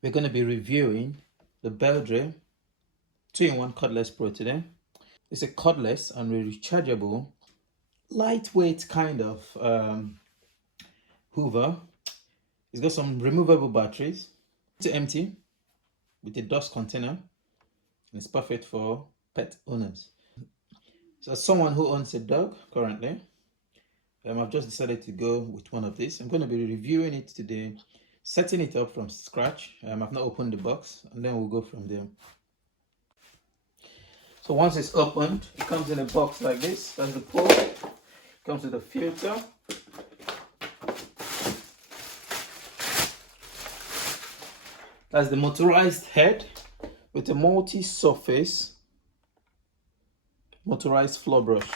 We're going to be reviewing the Beldray 2-in-1 Cordless Pro today. It's a cordless and rechargeable, lightweight kind of Hoover. It's got some removable batteries. It's empty with a dust container, and it's perfect for pet owners. So as someone who owns a dog currently, I've just decided to go with one of these. I'm going to be reviewing it today, setting it up from scratch. I've not opened the box, and then we'll go from there. So once it's opened, it comes in a box like this. That's the pole. It comes with a filter. That's the motorized head with a multi-surface motorized floor brush.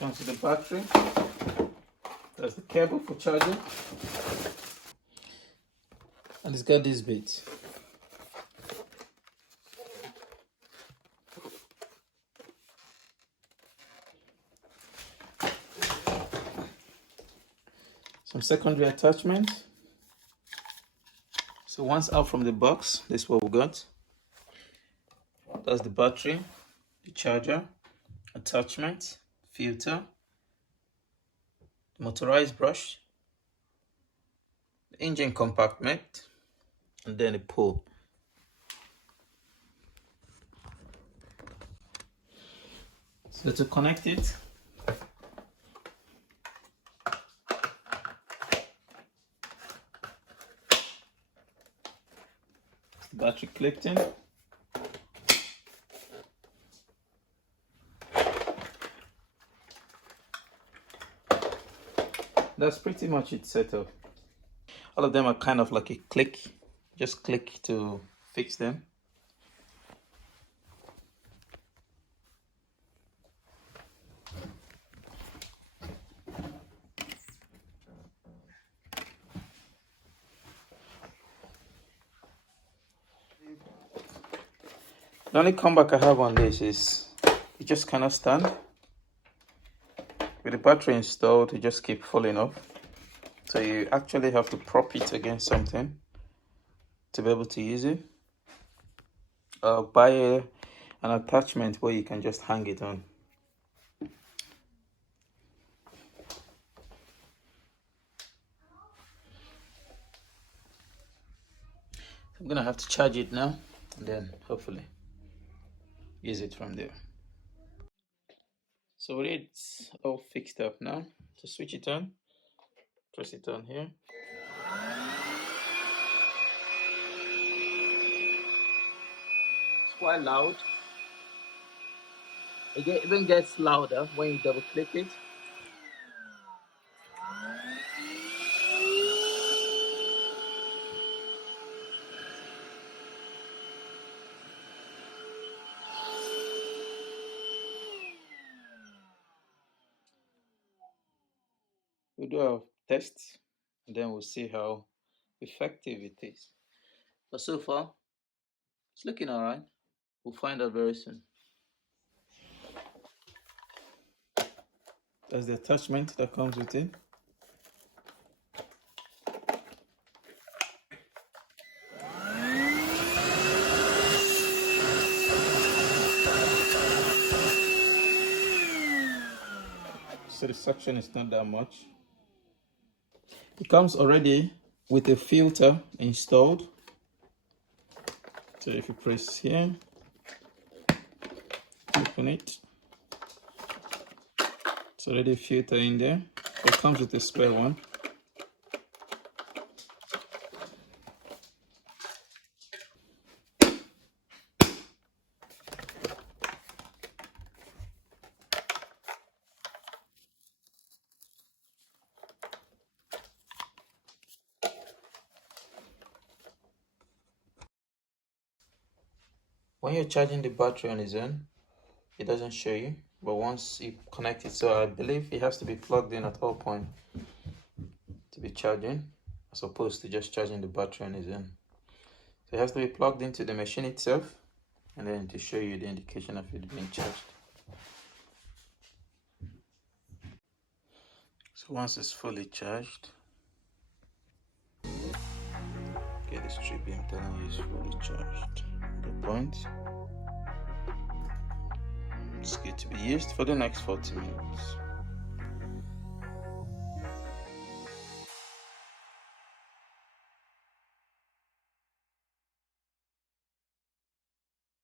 Comes with the battery. That's the cable for charging. And it's got this bit. Some secondary attachments. So once out from the box, this is what we got. That's the battery, the charger, attachment, filter, the motorized brush, the engine compartment, and then a pole. So to connect it, the battery clipped in. That's pretty much it set up. All of them are kind of like a click. Just click to fix them. The only comeback I have on this is it just cannot stand. With the battery installed, it just keeps falling off. So you actually have to prop it against something to be able to use it. Buy an attachment where you can just hang it on. I'm gonna have to charge it now and then hopefully use it from there. So it's all fixed up now. So switch it on, press it on here. It's quite loud. It even gets louder when you double click it. We'll do our tests and then we'll see how effective it is. But so far, it's looking alright. We'll find out very soon. That's the attachment that comes with it. So the suction is not that much. It comes already with a filter installed. So if you press here, open it. It's already a filter in there. It comes with a spare one. When you're charging the battery on its own, it doesn't show you, but once you connect it, so I believe it has to be plugged in at all point to be charging. as opposed to just charging the battery on its own. So it has to be plugged into the machine itself, and then to show you the indication of it being charged. So once it's fully charged, okay, this strip I'm telling you is fully charged. The point, it's good to be used for the next 40 minutes.